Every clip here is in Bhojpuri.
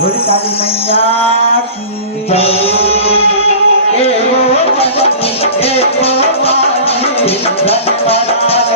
बोल काली मैया की जय। एगो पत्नी एगो मानी धनवान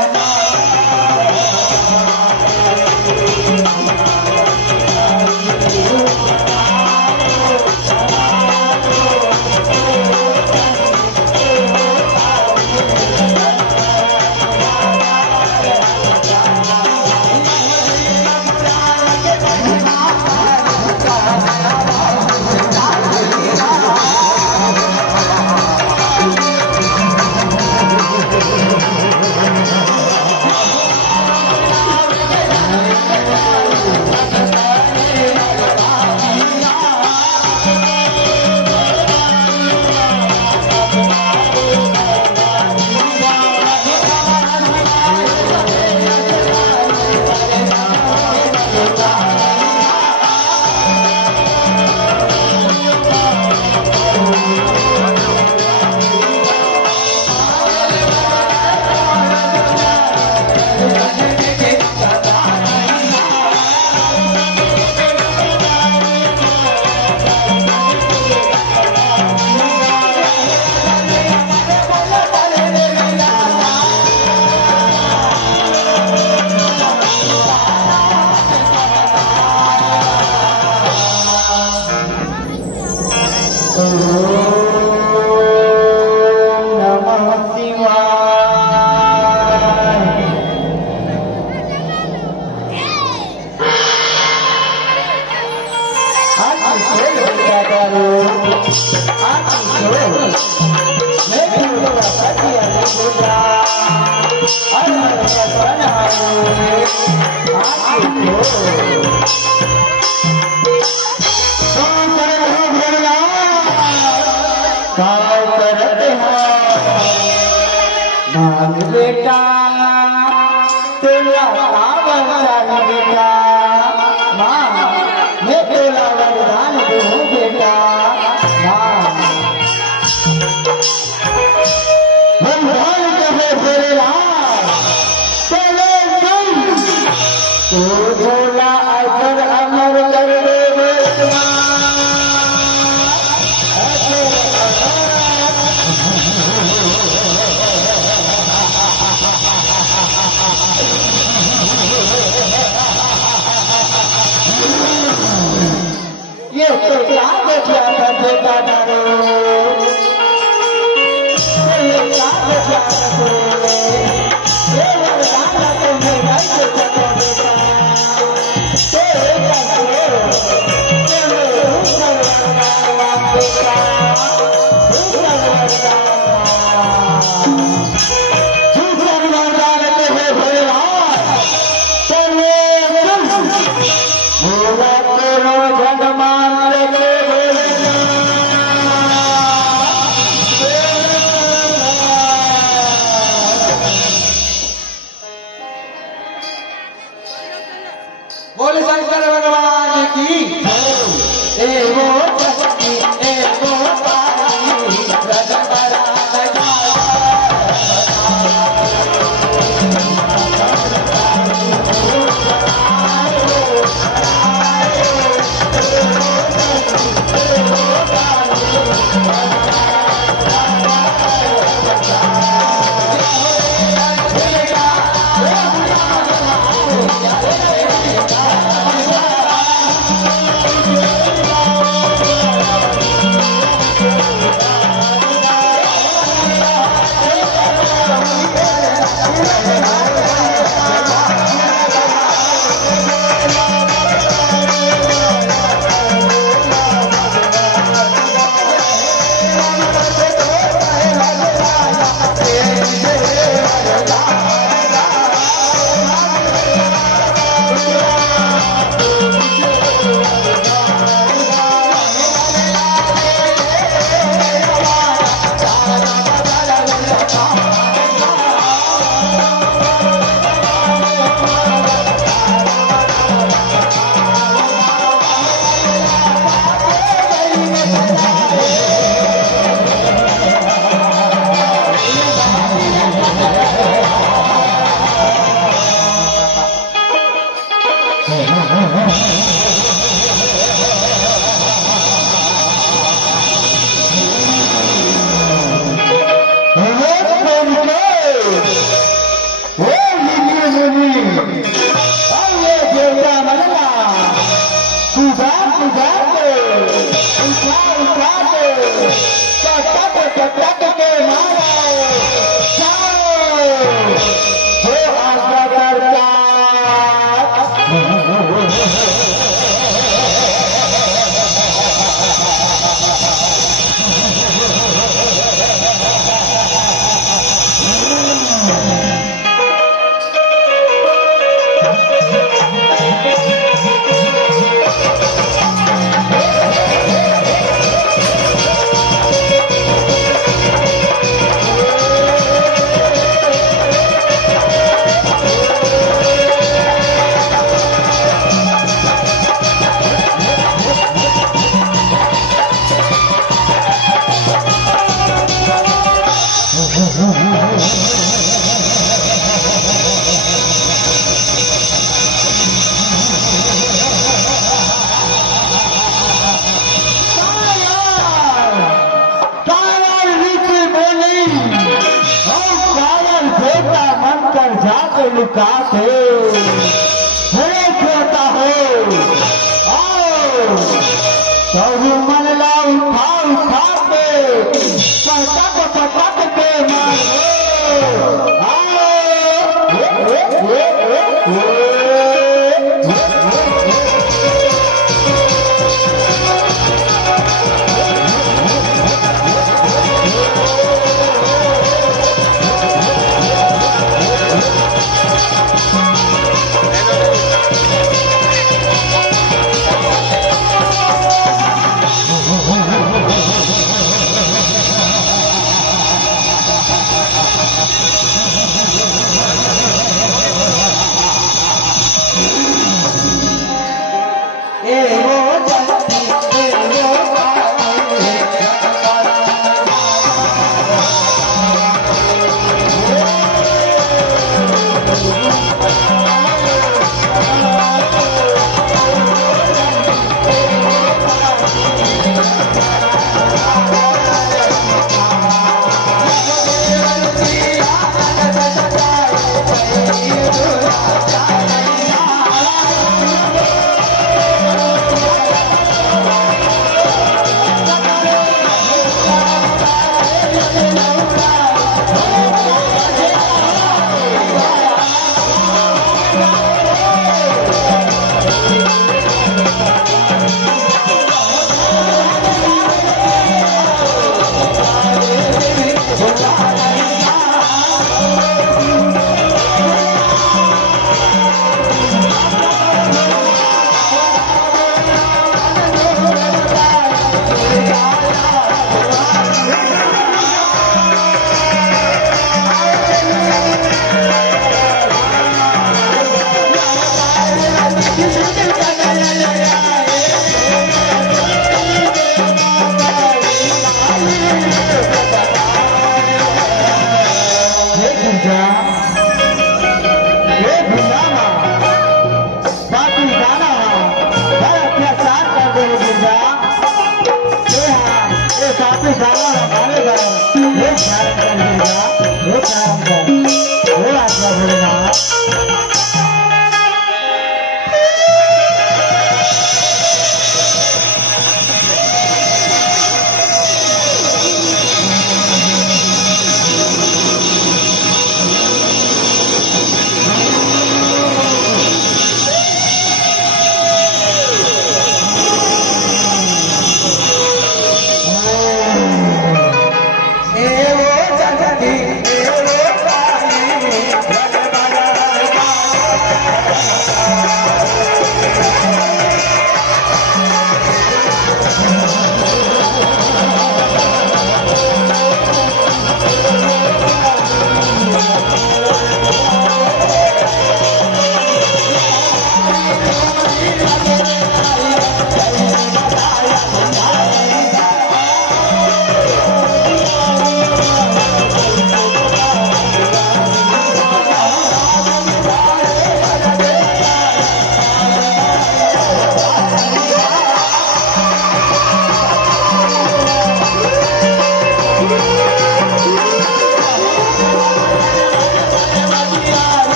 बेटा तेरा बच्चा बेटा माँ मैं तेरा वरदान दूँ बेटा माँ वरदान कहे तेरे लाल चले तुम तो भोला अगर अमर कर दे ये तो क्या बचा था बेटा डारो ये क्या बचा था ये वरदान तुम्हें नहीं दे सको बेटा तेरे बोले शंकर भगवान की एगो पत्नी एगो पानी जाके उठा के कटक के मारो जाओ हो आज्ञा करता लुकाते होता हो आओ सब मन ला उठा के पटक के मारो आओ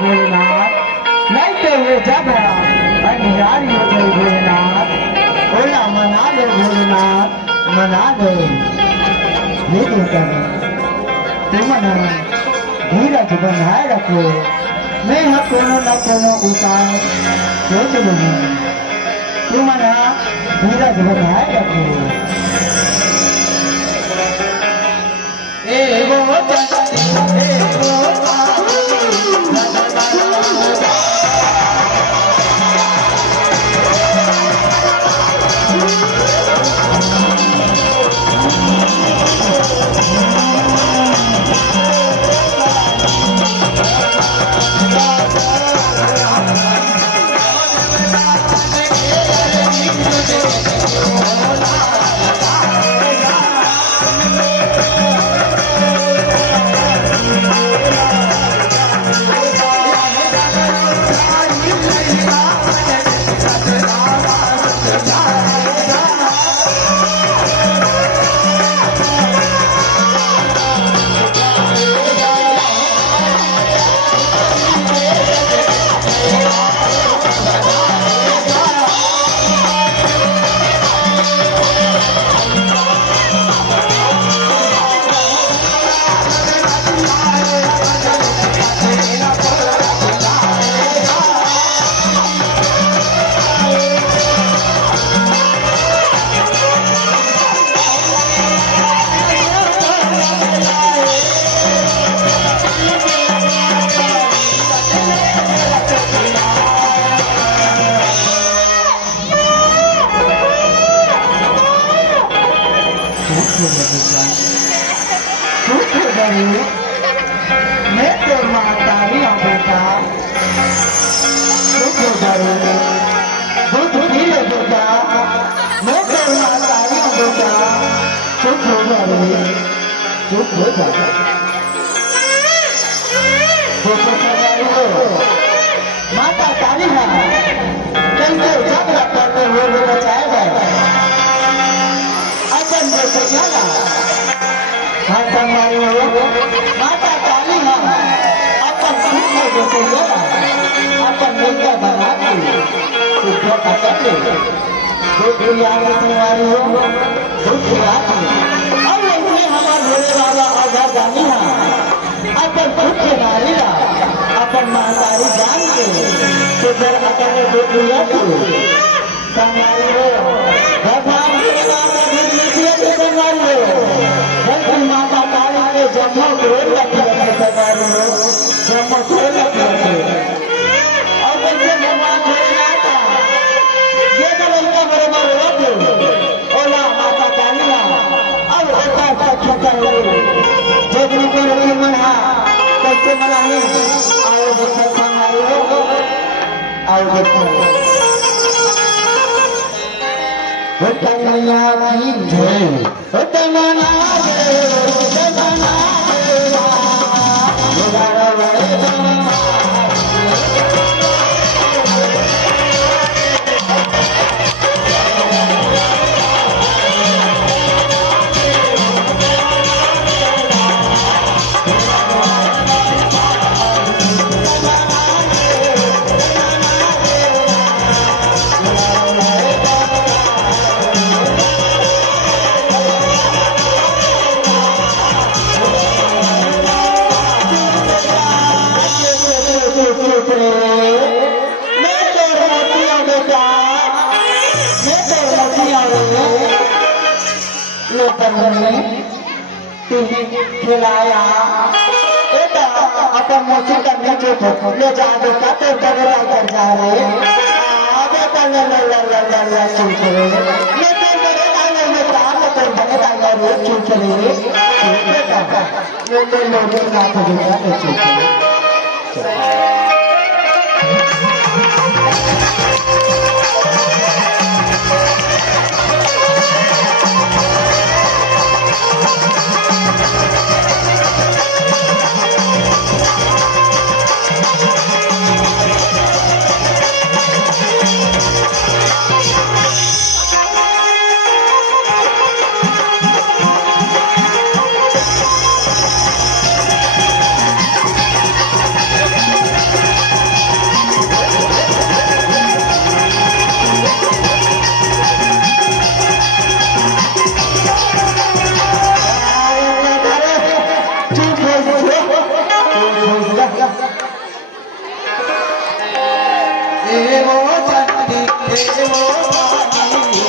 भोलेनाथ नहीं तो ये जब अंजारी हो गई भोलेनाथ बोला मना लो भोलेनाथ मना लो लेकिन तुम धीरज बनाए रखो मैं कोनो न कोनो उपाय सोच लूंगी तुम धीरज बनाए रखो मैं तो मातारी हूँ बेटा चुप हो जाओ दूध पी लो बेटा मैं तो मातारी हूँ बेटा चुप हो जाओ चुप हो जाओ माता काली है कैसे झगड़ा करते हुए बचाए गए अपन जैसे जाना माता काली अपन जैसे अपन मिलकर बना तुम्हारी हो अब इसमें हमारा भोले बाबा आजा जानी अपन खुद के नारी अपन महतारी जान के तो जर अपन दो दुनिया संभाली हो भगवान के संभाली हो माता काली के जन्म क्रोध संभाली हो जन्म क्रोध और कैसे भगवान भोलेनाथ ये तो उनका बराबर ओला माता काली अब होता सच्चा हो जोगनी को मना कैसे मनाने आओ देखो संभाली हो आओ देखो तमन्ना तमन्ना खिलाया अपन मोची करने जो ले जा दो का तो डरेगा कर जा रहे आगे कर ले चुचले ये तो मेरे डाले में काम तो बने डाले रे चुचले ये तो लोग ना तो चुचले एवो चंडी एवो काली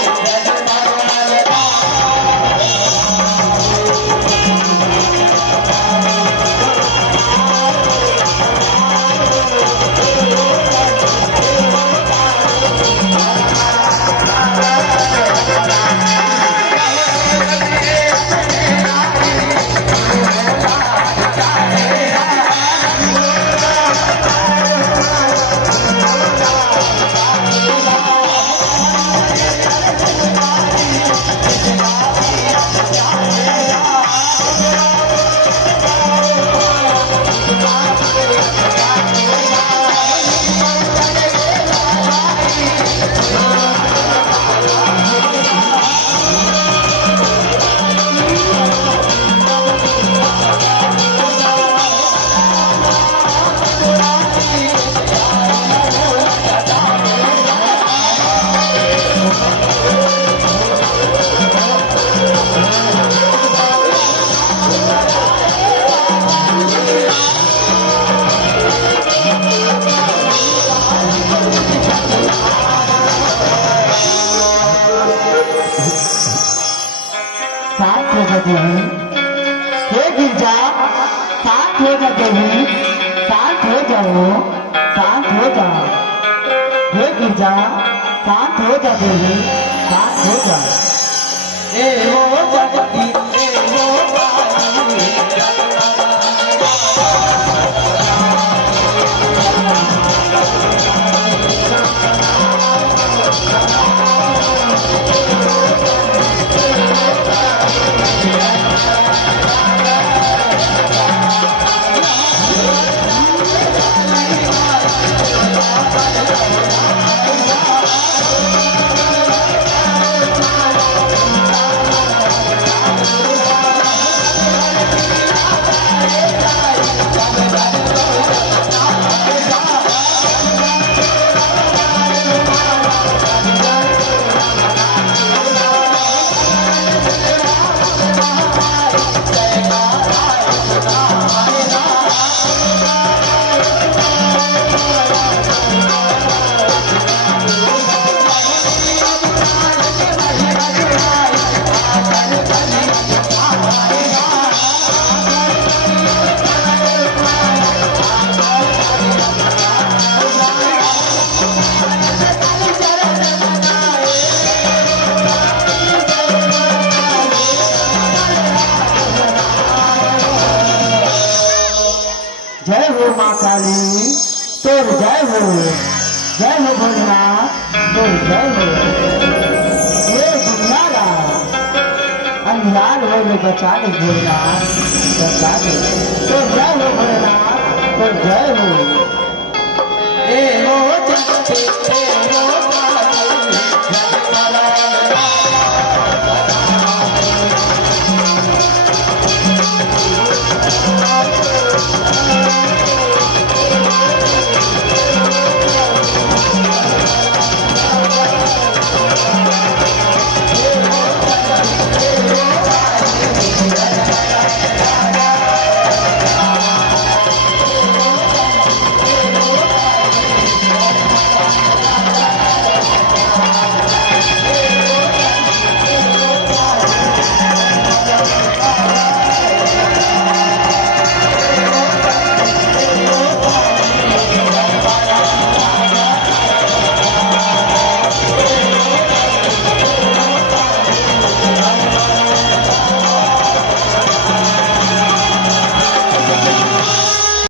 साथ हो जा देवी हे गिरजा साथ हो जा देवी साथ हो जाओ साथ हो जा हे गिरजा साथ हो जा देवी साथ हो जा ए वो जगती ए वो काली जय हो माँ काली तोर जय हो भोलेनाथ तोर जय हो ये दुनियारा अंधियार हो में बचा ले भोलेनाथ बचा ले तोर जय हो भोलेनाथ तोर जय हो ए हो